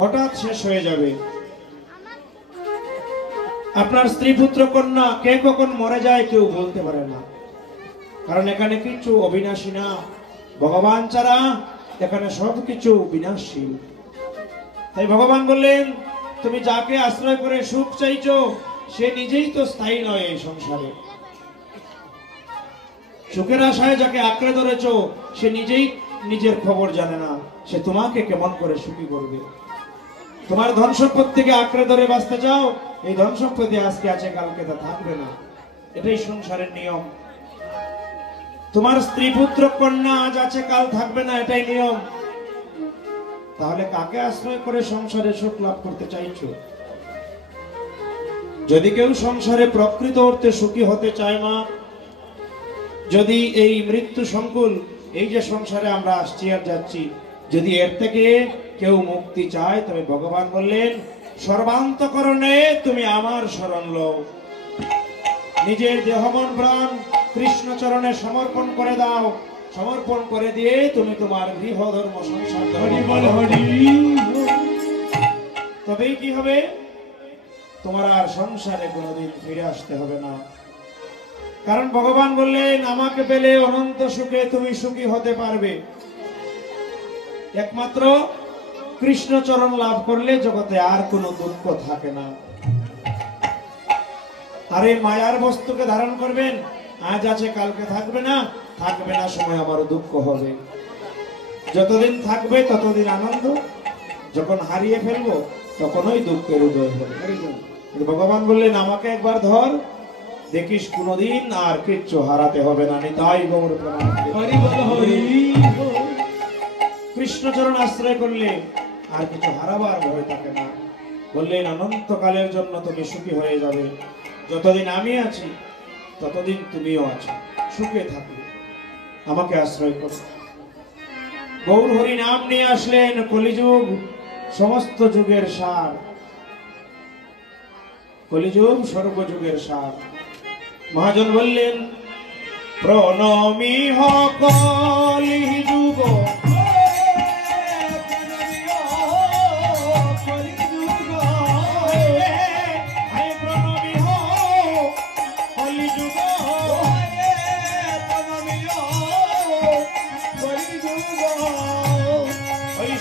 হঠাৎ শেষ হয়ে যাবে। আপনার স্ত্রী পুত্র কন্যা কে কখন মরে যায় কেউ বলতে পারে না, কারণ এখানে কিছু অবিনাশী না, ভগবান ছাড়া এখানে সবকিছু বিনাশী। তাই ভগবান বললেন, তুমি যাকে আশ্রয় করে সুখ চাইছো সে নিজেই তো স্থায়ী নয় এই সংসারে। সুখের আশায় যাকে আঁকড়ে ধরেছো সে নিজেই নিজের খবর জানে না, সে তোমাকে কেমন করে সুখী করবে। তোমার ধন সম্পত্তিকে আঁকড়ে ধরে বাঁচতে চাও, এই ধন সম্পত্তি আজকে আছে কালকে তা থাকবে না, এটাই সংসারের নিয়ম। তোমার স্ত্রী পুত্র কন্যা আজ আছে কাল থাকবে না, এটাই নিয়ম। তাহলে কাকে আশ্রয় করে সংসারে সুখ লাভ করতে চাইছো? যদি কেউ সংসারে প্রকৃত অর্থে সুখী হতে চায় মা, যদি এই মৃত্যু সংকুল এই যে সংসারে আমরা আসছি আর যাচ্ছি, যদি এর থেকে কেউ মুক্তি চায়, তবে ভগবান বললেন সর্বান্তকরণে তুমি আমার শরণ লও, নিজের দেহ মন প্রাণ কৃষ্ণ চরণে সমর্পণ করে দাও। সমর্পণ করে দিয়ে তুমি তোমার গৃহ ধর্ম সংসার তবেই কি হবে, তোমার আর সংসারে কোনোদিন ফিরে আসতে হবে না। কারণ ভগবান বললেন আমাকে পেলে অনন্ত সুখে তুমি সুখী হতে পারবে। একমাত্র কৃষ্ণ চরণ লাভ করলে জগতে আর কোনো দুঃখ থাকে না। আর এই মায়ার বস্তুকে ধারণ করবেন, আজ আছে কালকে থাকবে না, থাকবে না সময় আমারও দুঃখ হবে। যতদিন থাকবে ততদিন আনন্দ, যখন হারিয়ে ফেলবো তখনই দুঃখের উদয় হবে। ভগবান বললেন আমাকে একবার ধর, দেখিস কোনদিন আর কিচ্ছু হারাতে হবে না। তাই গৌর প্রণাম। কৃষ্ণচরণ আশ্রয় করলে আর কিছু হারাবার ভয় থাকে না। বললেন অনন্তকালের জন্য তুমি সুখী হয়ে যাবে, যতদিন আমি আছি ততদিন তুমিও আছো, সুখে থাকবে, আমাকে আশ্রয় করো। গৌর হরি নাম নিয়ে আসলেন কলিযুগ সমস্ত যুগের সার, কলিযুগ সর্বযুগের সার। মহাজন বললেন প্রণমী হ কলিযুগ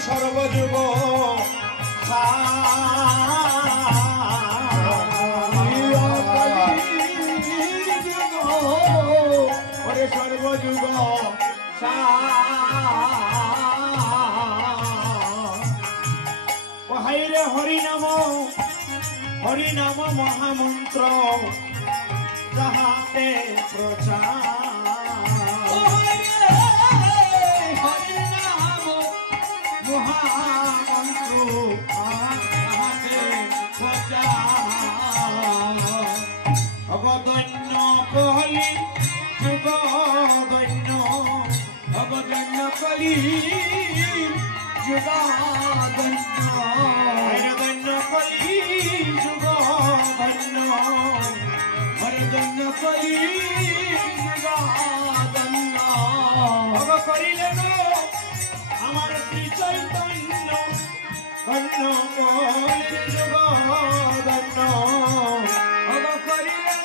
সর্বযুগ সর্বযুগ হাইরে হরিনাম, হরিনাম মহামন্ত্র যাহাতে প্রচার, অগদন্য কলি যুগ দৈন্য, অগদন্য কলি যুগ দৈন্য, দৈন্য কলি যুগ দৈন্য, দৈন্য কলি যুগ দৈন্য। ভগ করিলেন আমার শ্রী চৈতন্য, ধন্য কলি যুগ দৈন্য। ভগ করিলেন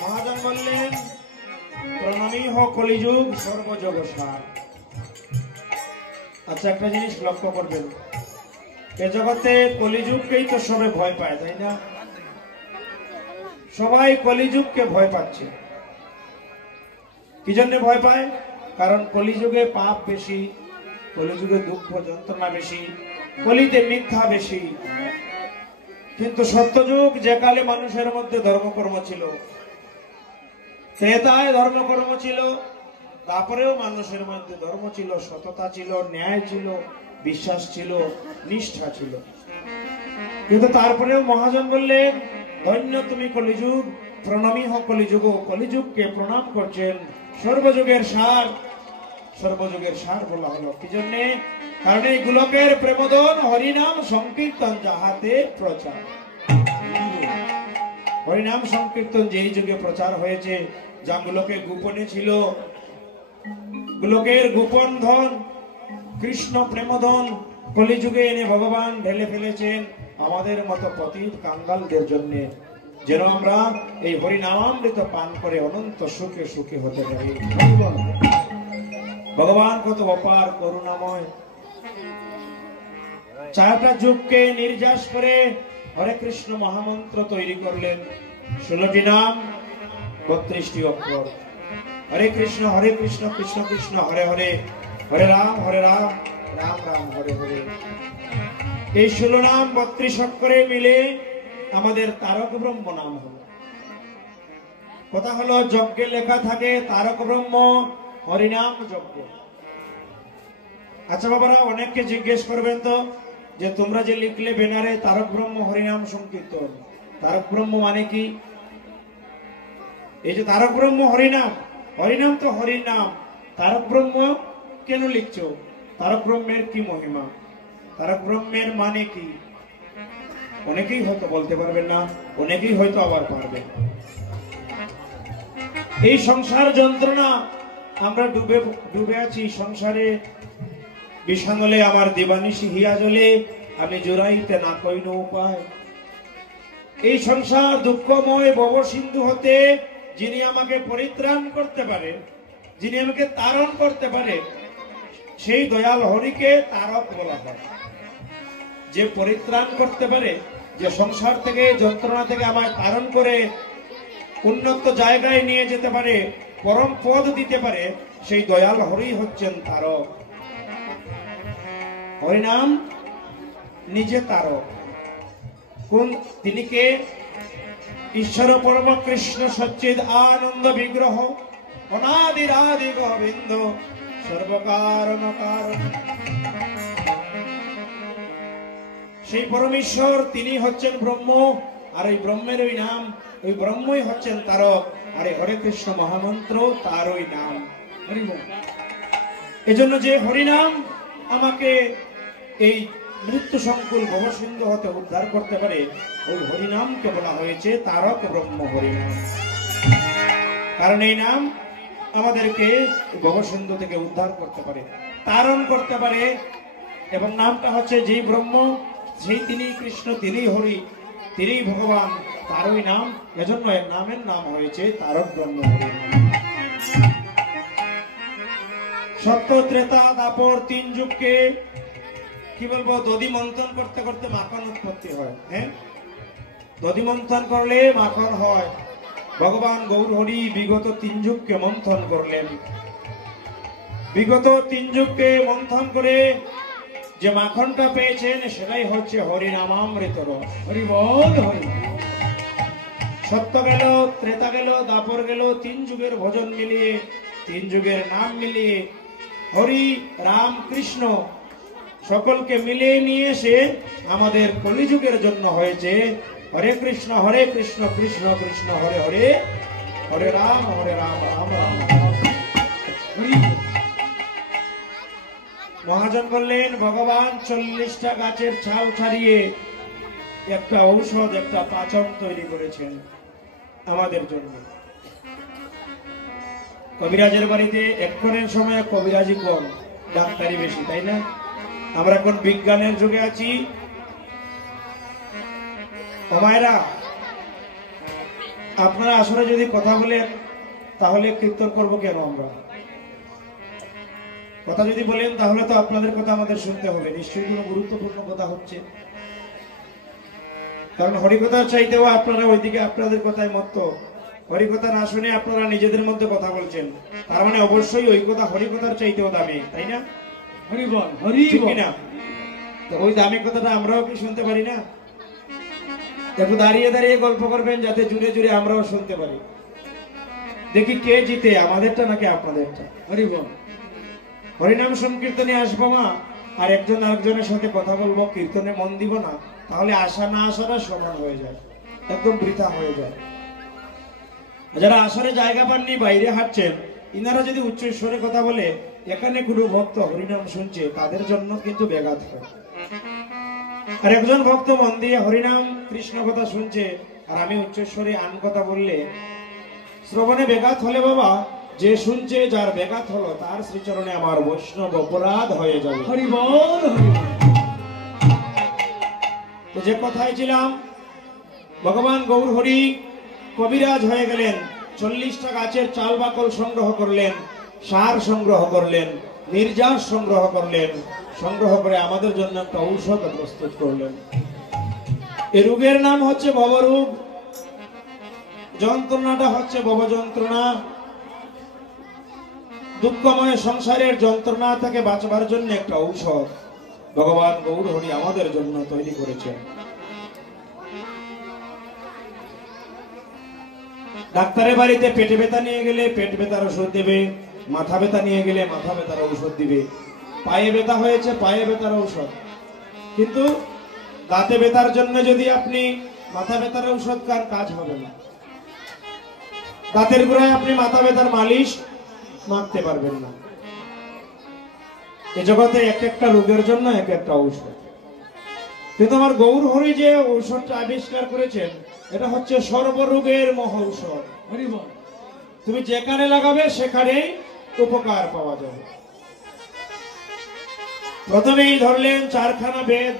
মহাজন বললেন প্রণমী হ কলিযুগ সর্বযুগ সার। আচ্ছা একটা জিনিস লক্ষ্য করবেন, এ জগতে কলিযুগকেই তো সবাই ভয় পায়, তাই না? সবাই কলিযুগকে ভয় পাচ্ছে। কি জন্য ভয় পায়? কারণ কলিযুগে পাপ বেশি, কলিযুগে দুঃখ যন্ত্রণা বেশি, কলিতে মিথ্যা বেশি। কিন্তু সত্যযুগ যে কালে মানুষের মধ্যে ধর্মকর্ম ছিল, ত্রেতায় ধর্মকর্ম ছিল, তারপরেও মানুষের মধ্যে ধর্ম ছিল, সততা ছিল, ন্যায় ছিল, বিশ্বাস ছিল, নিষ্ঠা ছিল। কিন্তু তারপরেও মহাজন বললেন ধন্য তুমি কলিযুগ, প্রণামী হ কলিযুগ। কলিযুগকে প্রণাম করছেন সর্বযুগের সার, সর্বযুগের সার বলা হলো কি জন্যে? কারণ এই গোলকের প্রেমদন হরিনাম সংকীর্তন যাহাতে প্রচার। হরিনাম সংকীর্তন যেই যুগে প্রচার হয়েছে, যা গোলকে গোপনে ছিল, গোলকের গোপন ধন কৃষ্ণ প্রেমধন কলিযুগে এনে ভগবান ঢেলে ফেলেছেন আমাদের মতো পতিত কাঙ্গালদের জন্য, যেন আমরা এই হরিনামামৃত পান করে অনন্ত সুখে সুখী হতে পারি। ভগবান কত অপার করুণাময়, 4টা যুগকে নির্যাস করে হরে কৃষ্ণ মহামন্ত্র তৈরি করলেন। 16টি নাম, 32টি অক্ষর। হরে কৃষ্ণ কৃষ্ণ কৃষ্ণ হরে হরে, হরে রাম রাম রাম হরে হরে। এই 16 নাম 32 অক্ষরে মিলে আমাদের তারক ব্রহ্ম নাম হলো। কথা হলো যজ্ঞে লেখা থাকে তারক ব্রহ্ম হরিনাম যজ্ঞ। আচ্ছা বাবারা, অনেককে জিজ্ঞেস করবেন তো যে তোমরা যে লিখলে ব্যানারে তারক ব্রহ্ম হরিনাম সংকীর্তন, তারক ব্রহ্ম মানে কি? এই যে তারক ব্রহ্ম হরিনাম, হরিনাম তো হরির নাম, তারক ব্রহ্ম কেন লিখছো? তারক ব্রহ্মের কি মহিমা? তারক ব্রহ্মের মানে কি? অনেকেই হয়তো বলতে পারবেন না, অনেকেই হয়তো আবার পারবেন। এই সংসার যন্ত্রণা, আমরা ডুবে আছি সংসারে, বিষাঙ্গলে আমার দিবানিশি হিয়া জলে, আমি জোড়াইতে না কইন উপায়। এই সংসার দুঃখময় ভব সিন্ধু হতে যিনি আমাকে পরিত্রাণ করতে পারে, যিনি আমাকে তারণ করতে পারে, সেই দয়াল হরিকে তারক বলা হয়। যে পরিত্রাণ করতে পারে, যে সংসার থেকে যন্ত্রণা থেকে আমায় তারণ করে উন্নত জায়গায় নিয়ে যেতে পারে, পরম পদ দিতে পারে, সেই দয়াল হরি হচ্ছেন তারক। হরিনাম নিজে তারক। কোন তিনি কে? ঈশ্বর পরম কৃষ্ণ সচ্চিদ আনন্দ বিগ্রহ, অনাদির আদি গোবিন্দ সর্বকারণ কারণ। সেই পরমেশ্বর তিনি হচ্ছেন ব্রহ্ম, আর ওই ব্রহ্মের ওই নাম, ওই ব্রহ্মই হচ্ছেন তারক। আর হরে কৃষ্ণ মহামন্ত্র তার ওই নাম। এজন্য যে হরিনাম আমাকে এই মৃত্যু সংকুল ভবসিন্ধু হতে উদ্ধার করতে পারে, ওই হরিনামকে বলা হয়েছে তারক ব্রহ্ম হরিনাম। কারণ এই নাম আমাদেরকে ভবসিন্ধু থেকে উদ্ধার করতে পারে, তারণ করতে পারে। এবং নামটা হচ্ছে যেই ব্রহ্ম, সেই তিনি কৃষ্ণ, তিনি হরি, তিনি ভগবান, তারই নাম। এজন্য এর নামের নাম হয়েছে তারক ব্রহ্ম হরিনাম। সত্য ত্রেতা দাপর 3 যুগকে কি বলবো, দধি মন্থন করতে করতে মাখন উৎপত্তি হয়। হ্যাঁ, দধি মন্থন করলে মাখন হয়। ভগবান গৌর হরি বিগত 3 যুগকে মন্থন করলেন। বিগত 3 যুগকে মন্থন করে যে মাখনটা পেয়েছেন, সেটাই হচ্ছে হরিনামামৃত রস। হরি বল হরি। সত্য গেল, ত্রেতা গেল, দাপর গেল, 3 যুগের ভজন মিলিয়ে, 3 যুগের নাম মিলিয়ে হরি রাম কৃষ্ণ সকলকে মিলিয়ে নিয়ে এসে আমাদের কলিযুগের জন্য হয়েছে হরে কৃষ্ণ কৃষ্ণ কৃষ্ণ হরে হরে, হরে রাম রাম রাম। মহাজন বললেন ভগবান 40টা গাছের ছাল ছাড়িয়ে একটা ঔষধ, একটা পাচন তৈরি করেছেন আমাদের জন্য। কবিরাজের বাড়িতে এক্ষণের সময় কবিরাজি কম, ডাক্তারি বেশি, তাই না? আমরা এখন বিজ্ঞানের যুগে আছি। মায়েরা, আপনারা আসলে যদি কথা বলেন তাহলে কীর্তন করবো কেন? আমরা কথা যদি বলেন তাহলে তো আপনাদের কথা আমাদের শুনতে হবে, নিশ্চয়ই কোনো গুরুত্বপূর্ণ কথা হচ্ছে। কারণ হরিকথার চাইতেও আপনারা ওইদিকে আপনাদের কথায় মত্ত, হরিকথা না শুনে আপনারা নিজেদের মধ্যে কথা বলছেন, তার মানে অবশ্যই ওই কথা হরিকথার চাইতেও দামি, তাই না? হরি বল হরি না? তো ওই দামি কথাটা আমরাও কি শুনতে পারি না? একটু দাঁড়িয়ে দাঁড়িয়ে গল্প করবেন যাতে জুড়ে জুড়ে আমরাও শুনতে পারি। দেখি কে জিতে, আমাদেরটা নাকি আপনাদেরটা? হরি বল। হরিনাম সংকীর্তনে আসবো মা, আর একজন আরেকজনের সাথে কথা বলবো, কীর্তনে মন দিব না, তাহলে আসা না আসাটা সমান হয়ে যায়, একদম বৃথা হয়ে যায়। যারা আসরে জায়গা পাননি, বাইরে হাঁটছেন, ইনারা যদি উচ্চ স্বরে কথা বলে, এখানে কোনো ভক্ত হরিনাম শুনছে, তাদের জন্য কিন্তু ব্যাঘাত হয়। আর একজন ভক্ত মন দিয়ে হরিনাম কৃষ্ণ কথা শুনছে, আর আমি উচ্চস্বরে আন কথা বললে শ্রবণে ব্যাঘাত হলে বাবা, যে শুনছে যার ব্যাঘাত হলো তার শ্রীচরণে আমার বৈষ্ণব অপরাধ হয়ে যাবে। হরি বল, হরি বল। তো যে কথায় ছিলাম, ভগবান গৌর হরি কবিরাজ হয়ে গেলেন, 40টা গাছের চাল বাকল সংগ্রহ করলেন, সার সংগ্রহ করলেন, নির্যাস সংগ্রহ করলেন, সংগ্রহ করে আমাদের জন্য একটা ঔষধ প্রস্তুত করলেন। এই রোগের নাম হচ্ছে ভবরোগ, যন্ত্রণাটা হচ্ছে ভব যন্ত্রণা। দুঃখময় সংসারের যন্ত্রণা থেকে বাঁচবার জন্য একটা ঔষধ ভগবান গৌর হরি আমাদের জন্য তৈরি করেছেন। ডাক্তারের বাড়িতে পেটে ব্যথা নিয়ে গেলে পেট ব্যথার ওষুধ দেবে, মাথা ব্যথা নিয়ে গেলে মাথা ব্যথার ঔষধ দিবে, পায়ে ব্যথা হয়েছে পায়ে ব্যথার ঔষধ। কিন্তু দাঁতে ব্যথার জন্য যদি আপনি মাথা ব্যথার ঔষধ খান, কাজ হবে না। দাঁতের গোড়ায় আপনি মাথা ব্যথার মালিশ মাখতে পারবেন না। এই জগতে এক একটা রোগের জন্য এক একটা ঔষধ। কিন্তু আমার গৌর হরি যে ঔষধটা আবিষ্কার করেছেন, এটা হচ্ছে সর্বরোগের মহৌষধ। হরি বল। তুমি যেখানে লাগাবে সেখানেই উপকার পাওয়া যাবে। প্রথমেই ধরলেন 4খানা বেদ,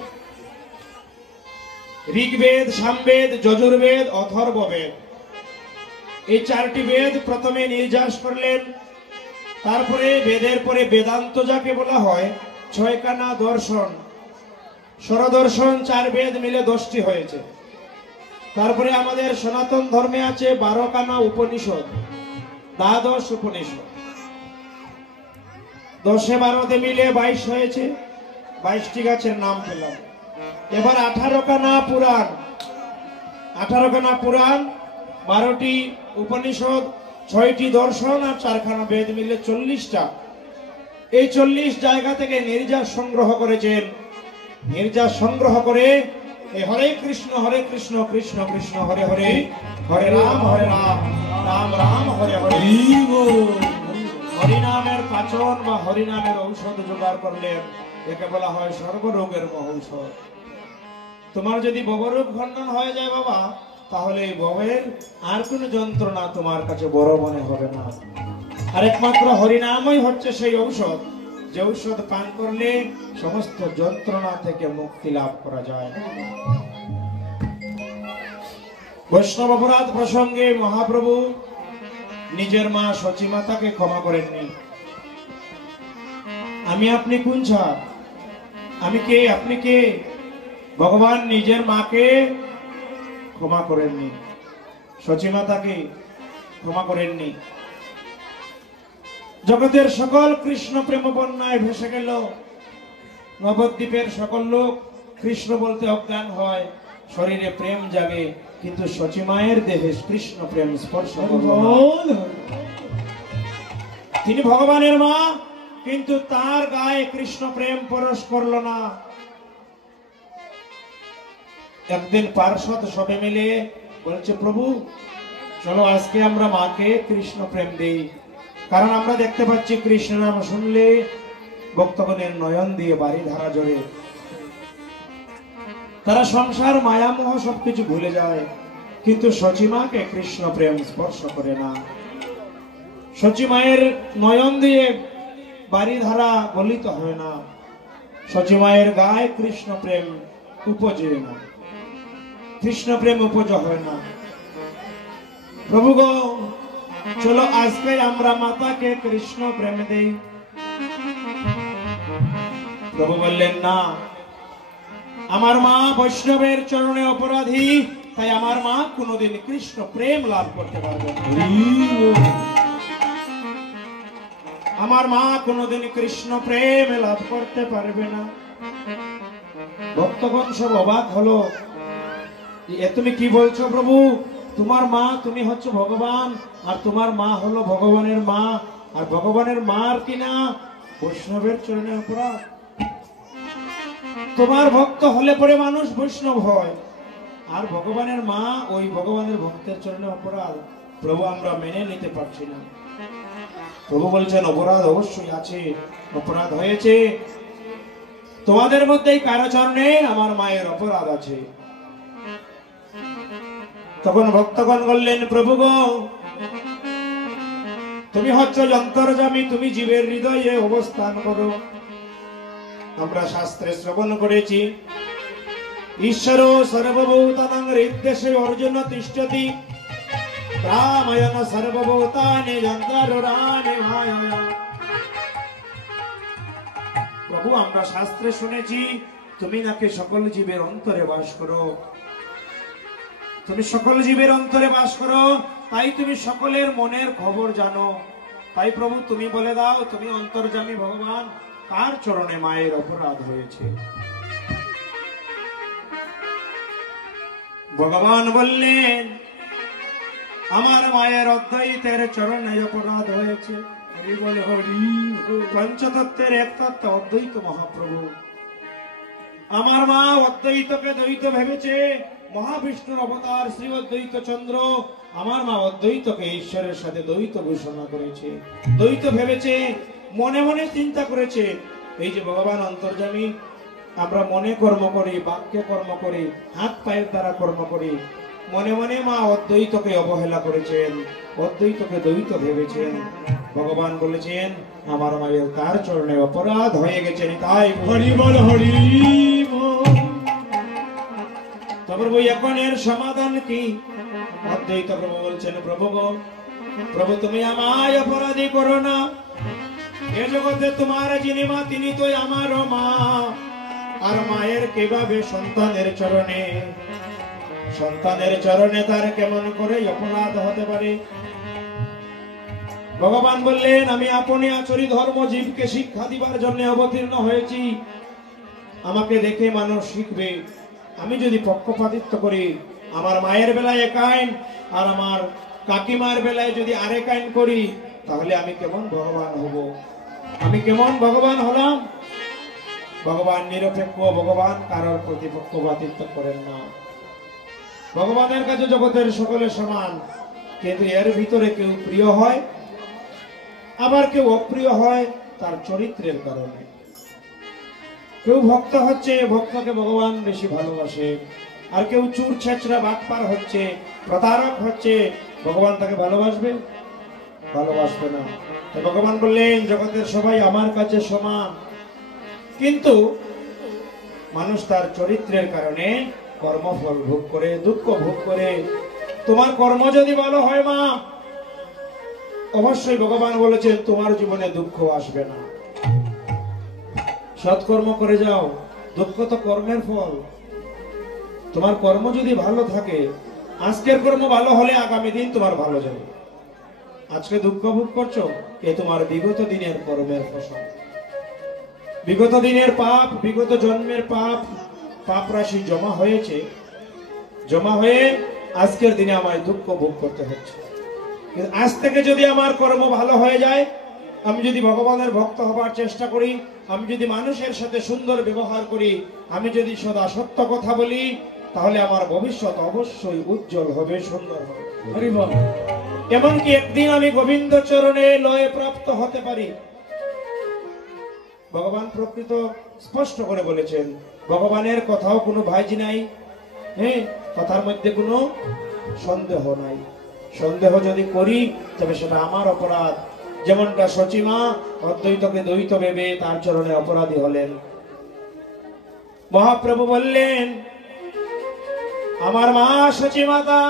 ঋগ্বেদ, সামবেদ, যজুর্বেদ, অথর্ববেদ। এই 4টি বেদ প্রথমে নির্যাস করলেন। তারপরে বেদের পরে বেদান্ত যাকে বলা হয়, 6খানা দর্শন, স্বরদর্শন, 4 বেদ মিলে 10টি হয়েছে। তারপরে আমাদের সনাতন ধর্মে আছে 12খানা উপনিষদ, দ্বাদশ উপনিষদ। 10এ 12তে মিলে 22 হয়েছে, 22টি গাছের নাম পেলাম। এবার 18খানা পুরাণ, 18খানা পুরাণ, 12টি উপনিষদ, 6টি দর্শন আর 4খানা বেদ মিলে 40টা। এই 40 জায়গা থেকে নির্যাস সংগ্রহ করেছেন। নির্যাস সংগ্রহ করে এই হরে কৃষ্ণ কৃষ্ণ কৃষ্ণ হরে হরে, হরে রাম রাম রাম হরে হরে, হরিনামের পাচন বা হরিনামের ঔষধ জোগাড় করলেন। একে বলা হয় সর্বরোগের মহৌষধ। তোমার যদি ভবরোগ খণ্ডন হয়ে যায় বাবা, তাহলে এই ভবের আর কোন যন্ত্রণা তোমার কাছে বড় মনে হবে না। আর একমাত্র হরিনামই হচ্ছে সেই ঔষধ, যে ঔষধ পান করলে সমস্ত যন্ত্রণা থেকে মুক্তি লাভ করা যায়। বৈষ্ণব অপরাধ প্রসঙ্গে মহাপ্রভু নিজের মা সচিমাতাকে ক্ষমা করেননি। আমি আপনি কোন ছাড়, আমি কে আপনি কে? ভগবান নিজের মাকে ক্ষমা করেননি, সচিমাতাকে ক্ষমা করেননি। জগতের সকল কৃষ্ণ প্রেম বন্যায় ভেসে গেল। নবদ্বীপের সকল লোক কৃষ্ণ বলতে অজ্ঞান হয়, শরীরে প্রেম জাগে, কিন্তু সচিমায়ের দেহে কৃষ্ণ প্রেম স্পর্শ করল না। তিনি ভগবানের মা, কিন্তু তার গায়ে কৃষ্ণ প্রেম পরশ করল না। একদিন পার্ষদ সবে মিলে বলছে, প্রভু চলো আজকে আমরা মাকে কৃষ্ণ প্রেম দেই। কারণ আমরা দেখতে পাচ্ছি কৃষ্ণ নাম শুনলে ভক্তগণের নয়ন দিয়ে বাড়ি ধারা জড়ে, তারা সংসার মায়ামোহ সবকিছু ভুলে যায়, কিন্তু সচিমাকে কৃষ্ণ প্রেম স্পর্শ করে না। সচিমায়ের নয়ন দিয়ে বাড়ি ধারা গলিত হয় না, সচিমায়ের গায়ে কৃষ্ণ প্রেম উপজে না, কৃষ্ণ প্রেম উপজ হয় না। প্রভু গো চলো আজকে আমরা মাতাকে কৃষ্ণ প্রেম দেই। প্রভু বললেন, না, আমার মা বৈষ্ণবের চরণে অপরাধী, তাই আমার মা কোনোদিন কৃষ্ণ প্রেম লাভ করতে পারবে না। আমার মা কোনোদিন কৃষ্ণ প্রেম লাভ করতে পারবে না। ভক্তগণ সব অবাক হলো, এ তুমি কি বলছো প্রভু? তোমার মা, তুমি হচ্ছে ভগবান, আর তোমার মা হলো ভগবানের মা, আর ভগবানের মার কিনা বৈষ্ণবের চরণে অপরাধ। তোমার ভক্ত হলে পরে মানুষ বৈষ্ণব হয়, আর ভগবানের মা ওই ভগবানের ভক্তের চরণে অপরাধ। প্রভু আমরা মেনে নিতে পারছি না। প্রভু বলছেন, অপরাধ অবশ্যই আছে, অপরাধ হয়েছে। তোমাদের মধ্যেই কারো চরণে আমার মায়ের অপরাধ আছে। তখন ভক্তগণ বললেন, প্রভু গো, তুমি হচ্ছ অন্তর্যামী, তুমি জীবের হৃদয়ে অবস্থান করো। আমরা শাস্ত্রে শ্রবণ করেছি, ঈশ্বর সর্বভূতানাং হৃদ্দেশে অর্জুন তিষ্ঠতি, রামায়ণ সর্বভূতানি যন্ত্রারুঢ়ানি মায়া। প্রভু, আমরা শাস্ত্রে শুনেছি তুমি নাকি সকল জীবের অন্তরে বাস করো, তুমি সকল জীবের অন্তরে বাস করো, তাই তুমি সকলের মনের খবর জানো। তাই প্রভু তুমি বলে দাও, তুমি অন্তর্যামী ভগবান, কার চরণে মায়ের অপরাধ হয়েছে? ভগবান বললেন, আমার মায়ের অদ্বৈতের চরণে অপরাধ হয়েছে। হরি বল হরি। পঞ্চতত্ত্বের এক তত্ত্ব অদ্বৈত মহাপ্রভু। আমার মা অদ্বৈতকে দ্বৈত ভেবেছে, মহাবিষ্ণুর অবতার শ্রী অদ্বৈত চন্দ্র আমার মা অদ্বৈতকে ঈশ্বরের সাথে দ্বৈত ঘোষণা করেছে, দ্বৈত ভেবেছে, মনে মনে চিন্তা করেছে। এই যে ভগবান অন্তর্যামী, আমরা মনে কর্ম করি, বাক্যে কর্ম করি, হাত পায়ের দ্বারা কর্ম করি, মনে মনে মা অদ্বৈতকে অবহেলা করেছেন, অদ্বৈতকে দ্বৈত ভেবেছেন। ভগবান বলেছেন, আমার মায়ের তার চরণে অপরাধ হয়ে গেছে। তাই হরি বল হরি। প্রভু এখন এর সমাধান কি? অদ্বৈত প্রভু বলছেন, প্রভু গো, প্রভু তুমি আমায় অপরাধী করো না। এ জগতে তোমার যিনি মা, তিনি তো আমারও মা। আর মায়ের কিভাবে সন্তানের চরণে, সন্তানের চরণে তার কেমন করে অপরাধ হতে পারে? ভগবান বললেন, আমি আপনি আচরি ধর্ম জীবকে শিক্ষা দিবার জন্য অবতীর্ণ হয়েছি। আমাকে দেখে মানুষ শিখবে। আমি যদি পক্ষপাতিত্ব করি, আমার মায়ের বেলায় এক আইন আর আমার কাকিমার বেলায় যদি আরেক আইন করি, তাহলে আমি কেমন ভগবান হব? আমি কেমন ভগবান হলাম? ভগবান নিরপেক্ষ, ভগবান কারোর প্রতি পক্ষপাতিত্ব করেন না। ভগবানের কাছে জগতের সকলে সমান, কিন্তু এর ভিতরে কেউ প্রিয় হয়, আবার কেউ অপ্রিয় হয় তার চরিত্রের কারণে। কেউ ভক্ত হচ্ছে, ভক্তকে ভগবান বেশি ভালোবাসে, আর কেউ চুর ছেঁচড়া বাটপার হচ্ছে, প্রতারক হচ্ছে, ভগবান তাকে ভালোবাসবে? ভালোবাসবে না। ভগবান বললেন, জগতের সবাই আমার কাছে সমান, কিন্তু মানুষ তার চরিত্রের কারণে কর্মফল ভোগ করে, দুঃখ ভোগ করে। তোমার কর্ম যদি ভালো হয় মা, অবশ্যই ভগবান বলেছেন তোমার জীবনে দুঃখ আসবে না। সৎকর্ম করে যাও, দুঃখ তো কর্মের ফল। তোমার কর্ম যদি ভালো থাকে, আজকের কর্ম ভালো হলে আগামী দিন তোমার ভালো যাবে। আজকে দুঃখ ভোগ করছো, এ তোমার বিগত দিনের কর্মের ফসল। বিগত দিনের পাপ, বিগত জন্মের পাপ, পাপ রাশি জমা হয়েছে, জমা হয়ে আজকের দিনে আমায় দুঃখ ভোগ করতে হচ্ছে। কিন্তু আজ থেকে যদি আমার কর্ম ভালো হয়ে যায়, আমি যদি ভগবানের ভক্ত হবার চেষ্টা করি, আমি যদি মানুষের সাথে সুন্দর ব্যবহার করি, আমি যদি সদা সত্য কথা বলি, তাহলে আমার ভবিষ্যৎ অবশ্যই উজ্জ্বল হবে, সুন্দর হবে। এমনকি একদিন আমি গোবিন্দ চরণে লয়ে প্রাপ্ত হতে পারি। ভগবান প্রকৃত স্পষ্ট করে বলেছেন, ভগবানের কথাও কোনো ভাইজি নাই, হ্যাঁ, কথার মধ্যে কোনো সন্দেহ নাই। সন্দেহ যদি করি, তবে সেটা আমার অপরাধ। যেমনটা সচিমা অদ্বৈতকে দ্বৈত ভেবে তার চরণে অপরাধী হলেন। মহাপ্রভু বললেন, আমার মা সচিমাতা,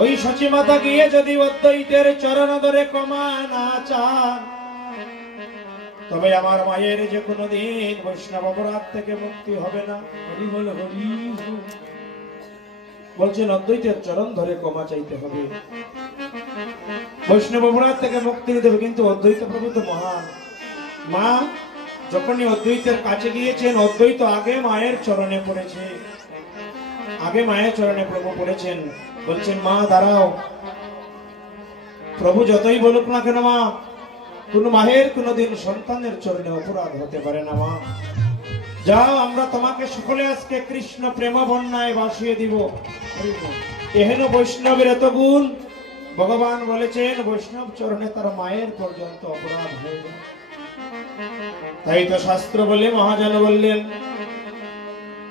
ওই সচিমাতা গিয়ে যদি অদ্বৈতের চরণ ধরে ক্ষমা না চান, তবে আমার মায়ের যে কোনোদিন বৈষ্ণব অপরাধ থেকে মুক্তি হবে না। হরি বল হরি। বলছেন অদ্বৈতের চরণ ধরে ক্ষমা চাইতে হবে, বৈষ্ণব অপরাধ থেকে মুক্তি দিতে হবে। কিন্তু অদ্বৈত প্রভু তো মহান। মা যখনই অদ্বৈতের কাছে গিয়েছেন, অদ্বৈত আগে মায়ের চরণে পড়েছে, আগে মায়ের চরণে প্রভু পড়েছেন। বলছেন, মা দাঁড়াও। প্রভু যতই বলুক না কেন মা, কোন মায়ের কোনদিন সন্তানের চরণে অপরাধ হতে পারে না। মা যাও, আমরা তোমাকে সকলে আজকে কৃষ্ণ প্রেম বন্যায় ভাসিয়ে দিব। এহেন বৈষ্ণবের এত গুণ। ভগবান বলেছেন, বৈষ্ণব চরণে তার মায়ের পর্যন্ত অপরাধ হয়ে যায়। তাই তো শাস্ত্র বলে, মহাজন বললেন,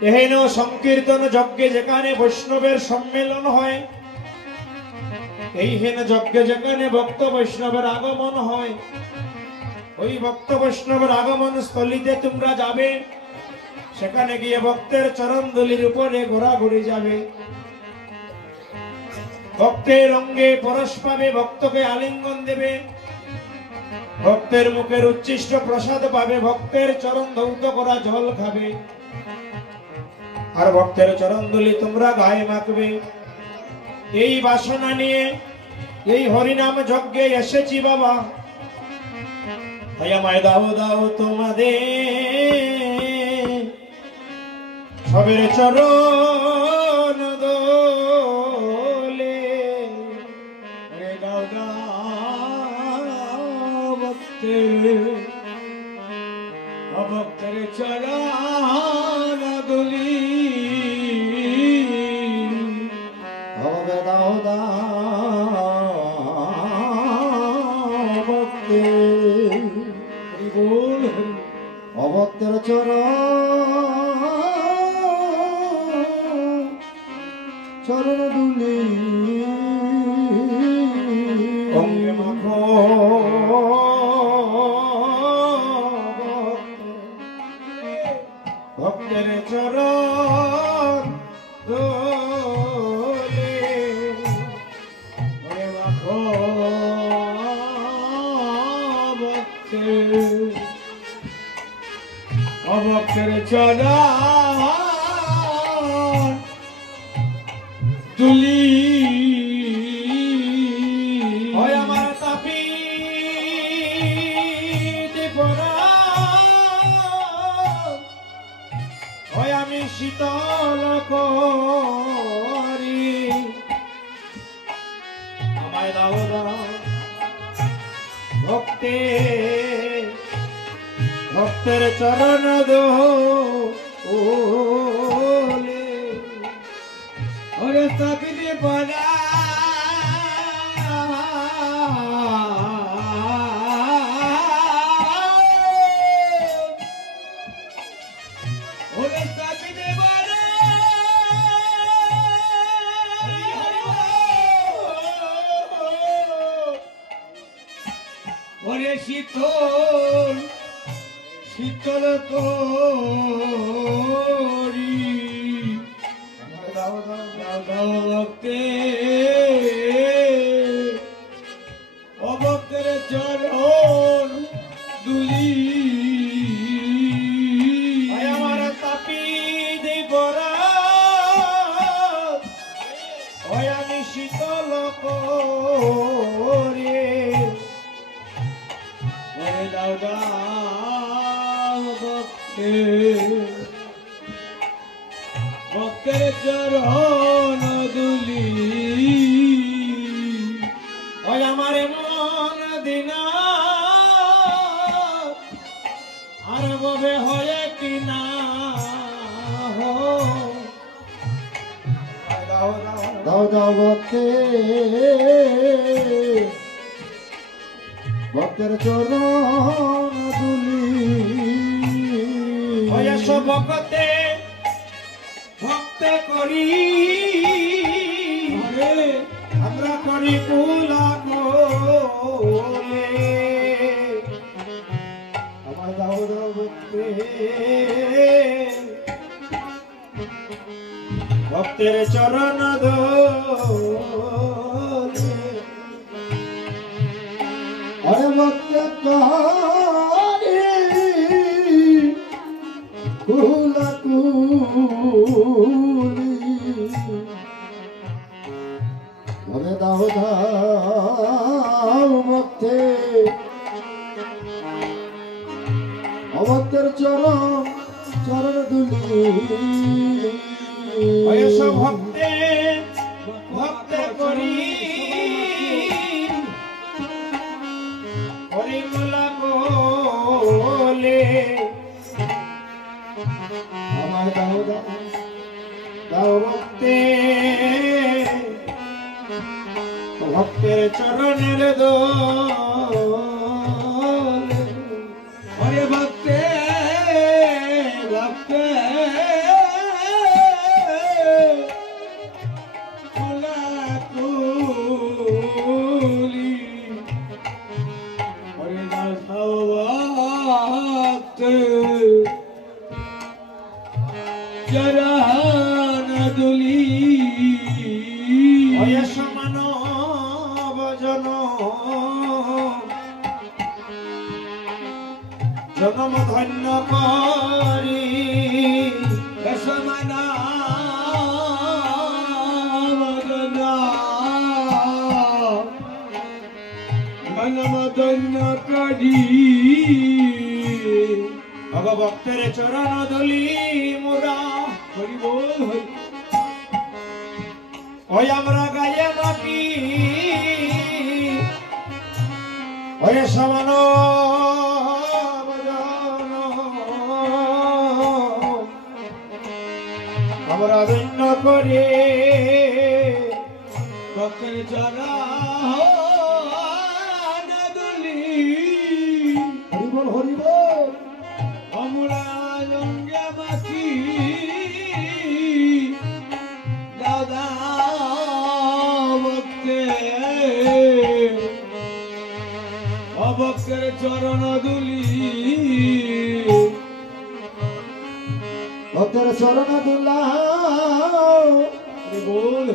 এহেন সংকীর্তন যজ্ঞে যেখানে বৈষ্ণবের সম্মেলন হয়, এই হেন যজ্ঞে যেখানে ভক্ত বৈষ্ণবের আগমন হয়, ওই ভক্ত বৈষ্ণবের আগমন স্থলিতে তোমরা যাবে, সেখানে গিয়ে ভক্তের চরণধুলির উপরে ঘোরাঘুরি যাবে, ভক্তের অঙ্গে পরশ পাবে, ভক্তকে আলিঙ্গন দেবে, ভক্তের মুখের উচ্ছিষ্ট প্রসাদ পাবে, ভক্তের চরণ ধৌত করা জল খাবে, আর ভক্তের চরণধুলি তোমরা গায়ে মাখবে। এই বাসনা নিয়ে এই হরিনাম যজ্ঞে এসেছি বাবা, তাই আমায় দাও দাও তোমাদের সবের চরণ দোলে, দাও দাও ভক্তের চরণ দোলি, দাও দাও অভক্তের চরণ দুলি অঙ্গে মাখো ভক্তের চরণ দোলে মাখো ভক্তের চরণ দুলি, হয় আমার তাপি দেবরা, হয় আমি শীতল করি, আমায় দাও দাও ভক্তের চরণ দোলে, ওরে তাপিতে পড়া ওরে তাপিতে পড়া, ওরে শীতল শীতল করি, দাও দাও দাও দাও ভক্তে অভক্তের চরণ দুলি, আমার তাপি দেবরা, হয় আমি শীতল করে, দাও দাও ভক্তের চরণ দুলি, ওই আমার মন দিনা আর ববে হয় কিনা, দাও দাও ভক্তের চরণ দুলি, ভক্তে ভক্ত করি আমরা করি কুলা কোলে, আমার দাও দাও ভক্তের চরণ দোলে, अरे वक्त कुला कुली, अरे दाओ दाओ वक्ते अवक्तर चरण चरण दुली, ऐसा भक्ते भक्ते करी হরিমলা কোলে, আমার দাও দাও দাও ভক্তে ভক্তের চরণের দোলে, হরে ভক্তে ভক্তে দৈন্য করি ভক্তের চরণ ধুলি মোরা হরি বল হরি ওই আমরা গায়ে মাটি ওই সমান আমরা দৈন্য করে ভক্তের চরণ ধুলি হরি বল হরি বল আমরা রঙ্গে মাখি দাদা ভক্তে অভক্তের চরণ দুলি ভক্তের চরণ দুলা বল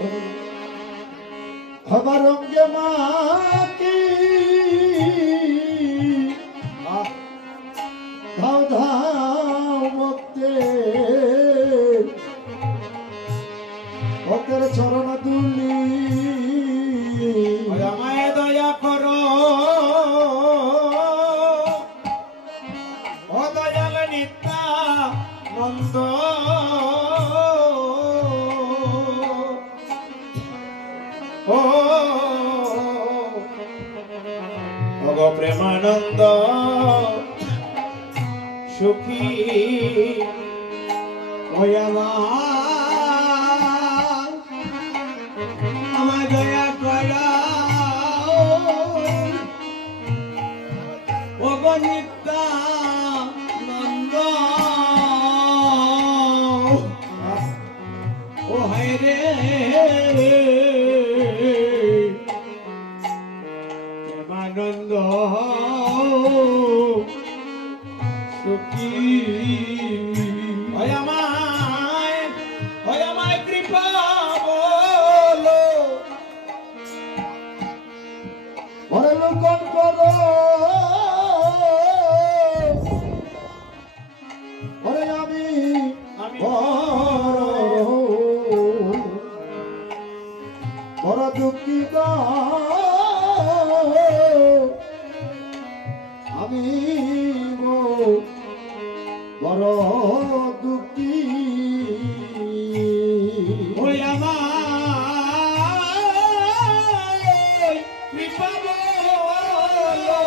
আমার রঙ্গে মাটি ধাও ধাও ভক্তে ভক্তের চরণ দুলি আমায় দয়া করো ও দয়াল নিত্যানন্দ ও ভগ প্রেমানন্দ সুখী ওই আমার দয়া করা ও নিত্যানন্দ ও হায় রে প্রেমানন্দ সুখী ওই আমায় কৃপা বলো ওরে লোকন করো ওরে আমি বড় দুঃখী গো আমি বড় দুঃখী ওই আমার কৃপা বলো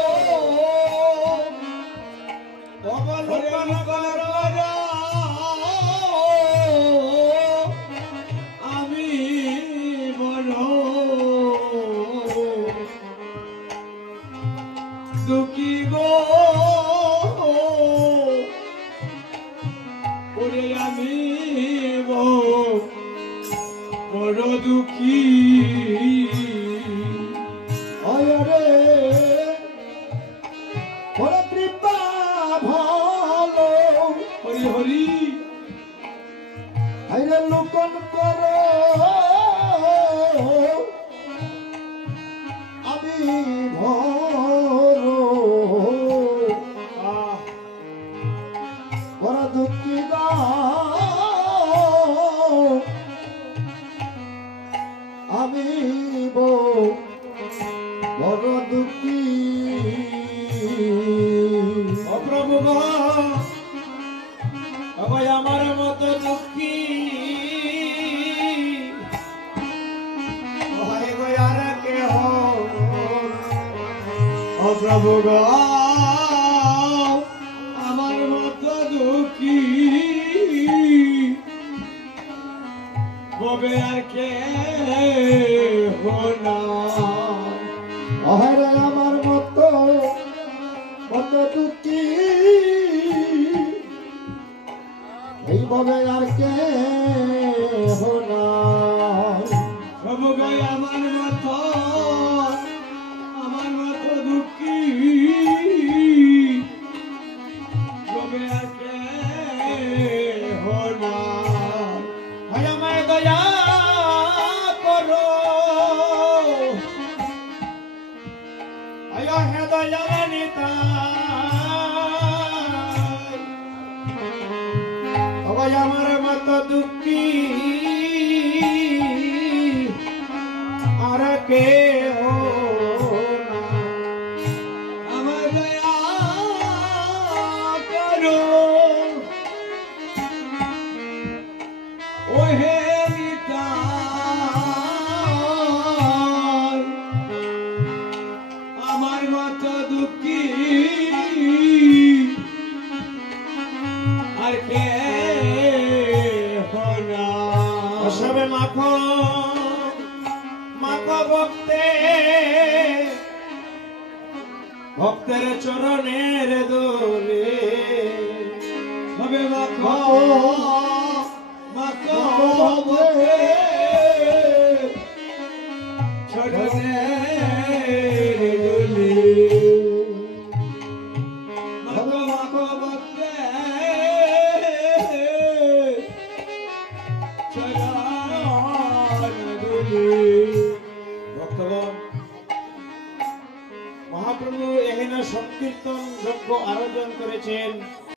অবলোকন করো আমি বড় দুঃখী গো ওরে আমি বড় দুঃখী রে বড় কৃপা ভালো হরি হরি আইরে লোকন করো আমি বড় দুঃখী গো আমি বড় দুঃখী ও প্রভু গো সবাই আমার মতো দুঃখী আর কেহ ও প্রভু গো আমার মতো দুঃখী ববে আর কে না আহারে আমার মতো দুঃখী এইভাবে আর কে না প্রভু গো আমার মতো দুঃখী ববে আর কে না হয় আমায় দয়া করো আয় হে দয়াল নিতাই হয় আমার মতো দুঃখী আর কে ভক্তে ভক্তের চরণের দোলে সবে মাখো মাখো বলে চরণের দোলে মাখো মাখো বলে চরণের দোলে। ভক্তগণ, মহাপ্রভু এখানে সংকীর্তন যজ্ঞ আয়োজন করেছেন।